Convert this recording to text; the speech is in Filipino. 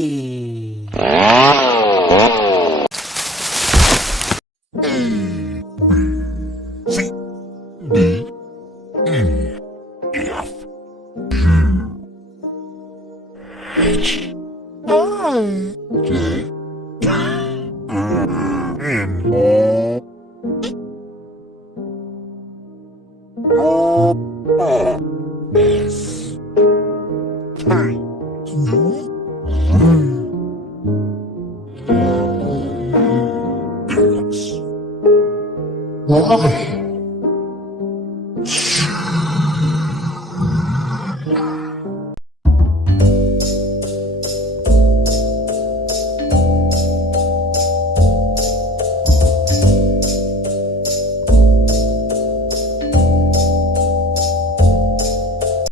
C, D, E, F, G, H, I, J, K, L, M, O, S, T, U, V, X, Y,